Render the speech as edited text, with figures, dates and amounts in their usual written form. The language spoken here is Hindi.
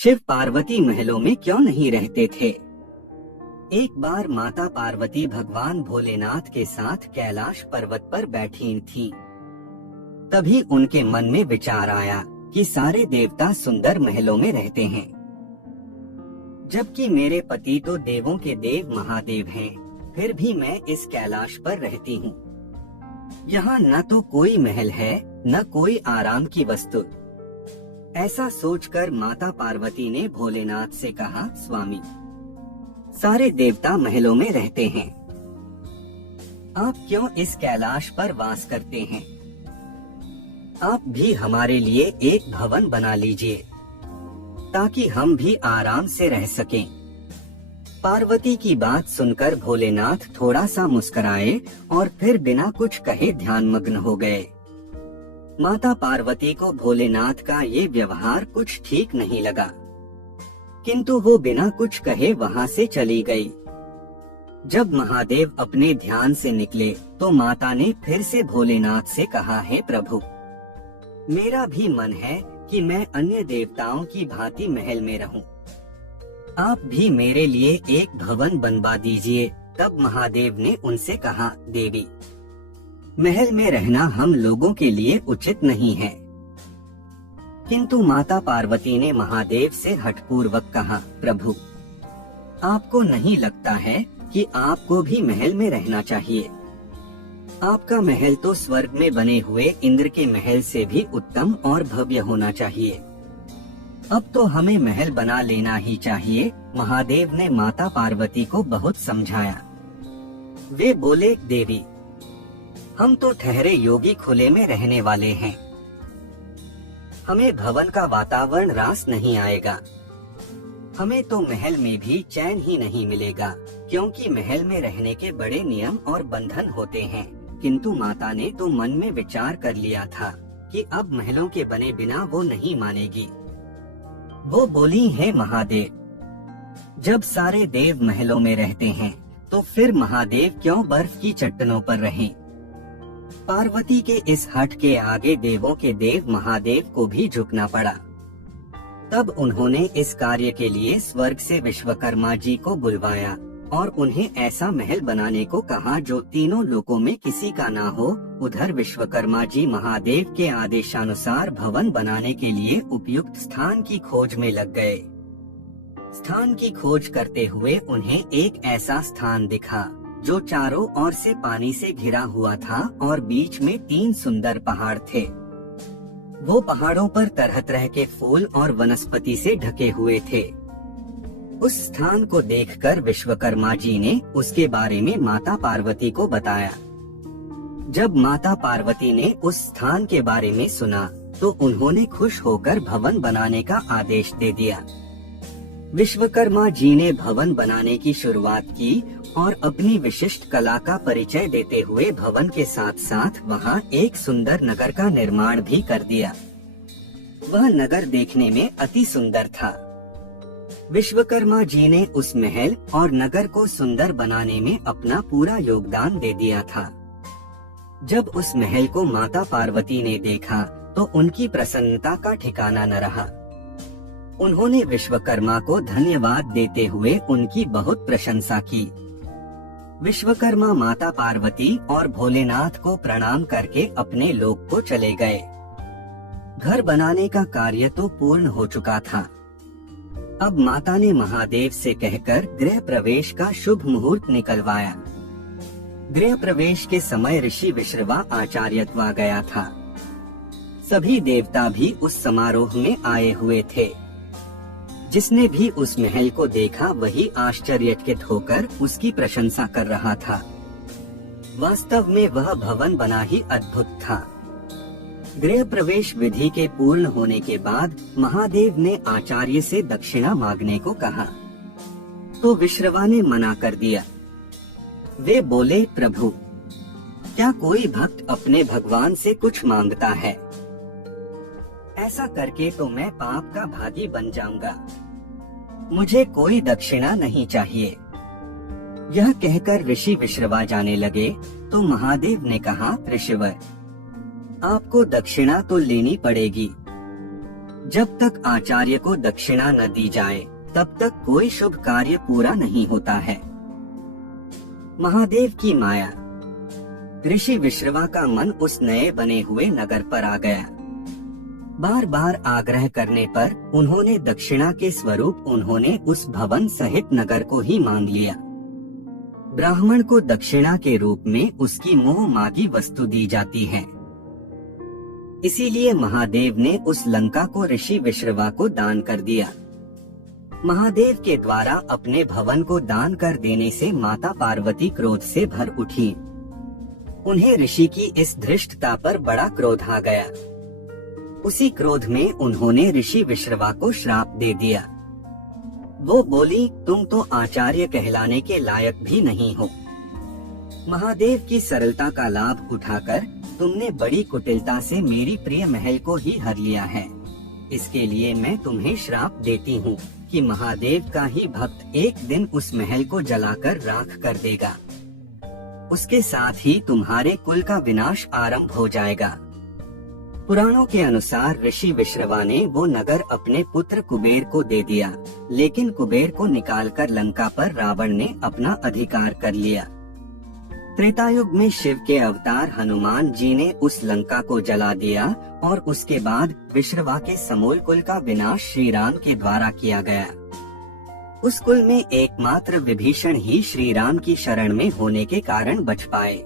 शिव पार्वती महलों में क्यों नहीं रहते थे। एक बार माता पार्वती भगवान भोलेनाथ के साथ कैलाश पर्वत पर बैठी थीं। तभी उनके मन में विचार आया कि सारे देवता सुंदर महलों में रहते हैं, जबकि मेरे पति तो देवों के देव महादेव हैं। फिर भी मैं इस कैलाश पर रहती हूँ। यहाँ न तो कोई महल है न कोई आराम की वस्तु। ऐसा सोचकर माता पार्वती ने भोलेनाथ से कहा, स्वामी, सारे देवता महलों में रहते हैं, आप क्यों इस कैलाश पर वास करते हैं? आप भी हमारे लिए एक भवन बना लीजिए ताकि हम भी आराम से रह सकें। पार्वती की बात सुनकर भोलेनाथ थोड़ा सा मुस्कुराए और फिर बिना कुछ कहे ध्यानमग्न हो गए। माता पार्वती को भोलेनाथ का ये व्यवहार कुछ ठीक नहीं लगा, किंतु वो बिना कुछ कहे वहाँ से चली गई। जब महादेव अपने ध्यान से निकले तो माता ने फिर से भोलेनाथ से कहा, है प्रभु, मेरा भी मन है कि मैं अन्य देवताओं की भांति महल में रहूं। आप भी मेरे लिए एक भवन बनवा दीजिए। तब महादेव ने उनसे कहा, देवी, महल में रहना हम लोगों के लिए उचित नहीं है। किंतु माता पार्वती ने महादेव से हठपूर्वक कहा, प्रभु, आपको नहीं लगता है कि आपको भी महल में रहना चाहिए? आपका महल तो स्वर्ग में बने हुए इंद्र के महल से भी उत्तम और भव्य होना चाहिए। अब तो हमें महल बना लेना ही चाहिए। महादेव ने माता पार्वती को बहुत समझाया। वे बोले, देवी, हम तो ठहरे योगी खुले में रहने वाले हैं, हमें भवन का वातावरण रास नहीं आएगा। हमें तो महल में भी चैन ही नहीं मिलेगा, क्योंकि महल में रहने के बड़े नियम और बंधन होते हैं। किंतु माता ने तो मन में विचार कर लिया था कि अब महलों के बने बिना वो नहीं मानेगी। वो बोली, है महादेव, जब सारे देव महलों में रहते हैं तो फिर महादेव क्यों बर्फ की चट्टानों पर रहें? पार्वती के इस हठ के आगे देवों के देव महादेव को भी झुकना पड़ा। तब उन्होंने इस कार्य के लिए स्वर्ग से विश्वकर्मा जी को बुलवाया और उन्हें ऐसा महल बनाने को कहा जो तीनों लोकों में किसी का ना हो। उधर विश्वकर्मा जी महादेव के आदेशानुसार भवन बनाने के लिए उपयुक्त स्थान की खोज में लग गए। स्थान की खोज करते हुए उन्हें एक ऐसा स्थान दिखा जो चारों ओर से पानी से घिरा हुआ था और बीच में 3 सुंदर पहाड़ थे। वो पहाड़ों पर तरह तरह के फूल और वनस्पति से ढके हुए थे। उस स्थान को देखकर विश्वकर्मा जी ने उसके बारे में माता पार्वती को बताया। जब माता पार्वती ने उस स्थान के बारे में सुना तो उन्होंने खुश होकर भवन बनाने का आदेश दे दिया। विश्वकर्मा जी ने भवन बनाने की शुरुआत की और अपनी विशिष्ट कला का परिचय देते हुए भवन के साथ साथ वहाँ एक सुंदर नगर का निर्माण भी कर दिया। वह नगर देखने में अति सुंदर था। विश्वकर्मा जी ने उस महल और नगर को सुंदर बनाने में अपना पूरा योगदान दे दिया था। जब उस महल को माता पार्वती ने देखा तो उनकी प्रसन्नता का ठिकाना न रहा। उन्होंने विश्वकर्मा को धन्यवाद देते हुए उनकी बहुत प्रशंसा की। विश्वकर्मा माता पार्वती और भोलेनाथ को प्रणाम करके अपने लोक को चले गए। घर बनाने का कार्य तो पूर्ण हो चुका था। अब माता ने महादेव से कहकर गृह प्रवेश का शुभ मुहूर्त निकलवाया। गृह प्रवेश के समय ऋषि विश्रवा आचार्यत्वा गया था। सभी देवता भी उस समारोह में आए हुए थे। जिसने भी उस महल को देखा वही आश्चर्यचकित होकर उसकी प्रशंसा कर रहा था। वास्तव में वह भवन बना ही अद्भुत था। गृह प्रवेश विधि के पूर्ण होने के बाद महादेव ने आचार्य से दक्षिणा मांगने को कहा, तो विश्रवा ने मना कर दिया। वे बोले, प्रभु, क्या कोई भक्त अपने भगवान से कुछ मांगता है? ऐसा करके तो मैं पाप का भागी बन जाऊंगा। मुझे कोई दक्षिणा नहीं चाहिए। यह कहकर ऋषि विश्रवा जाने लगे तो महादेव ने कहा, ऋषिवर, आपको दक्षिणा तो लेनी पड़ेगी। जब तक आचार्य को दक्षिणा न दी जाए तब तक कोई शुभ कार्य पूरा नहीं होता है। महादेव की माया। ऋषि विश्रवा का मन उस नए बने हुए नगर पर आ गया। बार बार आग्रह करने पर उन्होंने दक्षिणा के स्वरूप उन्होंने उस भवन सहित नगर को ही मांग लिया। ब्राह्मण को दक्षिणा के रूप में उसकी मोह मांगी वस्तु दी जाती है। इसीलिए महादेव ने उस लंका को ऋषि विश्रवा को दान कर दिया। महादेव के द्वारा अपने भवन को दान कर देने से माता पार्वती क्रोध से भर उठी। उन्हें ऋषि की इस धृष्टता पर बड़ा क्रोध आ गया। उसी क्रोध में उन्होंने ऋषि विश्रवा को श्राप दे दिया। वो बोली, तुम तो आचार्य कहलाने के लायक भी नहीं हो। महादेव की सरलता का लाभ उठाकर तुमने बड़ी कुटिलता से मेरी प्रिय महल को ही हर लिया है। इसके लिए मैं तुम्हें श्राप देती हूँ कि महादेव का ही भक्त एक दिन उस महल को जलाकर राख कर देगा। उसके साथ ही तुम्हारे कुल का विनाश आरंभ हो जाएगा। पुराणों के अनुसार ऋषि विश्रवा ने वो नगर अपने पुत्र कुबेर को दे दिया, लेकिन कुबेर को निकालकर लंका पर रावण ने अपना अधिकार कर लिया। त्रेतायुग में शिव के अवतार हनुमान जी ने उस लंका को जला दिया और उसके बाद विश्रवा के समूल कुल का विनाश श्री राम के द्वारा किया गया। उस कुल में एकमात्र विभीषण ही श्री राम की शरण में होने के कारण बच पाए।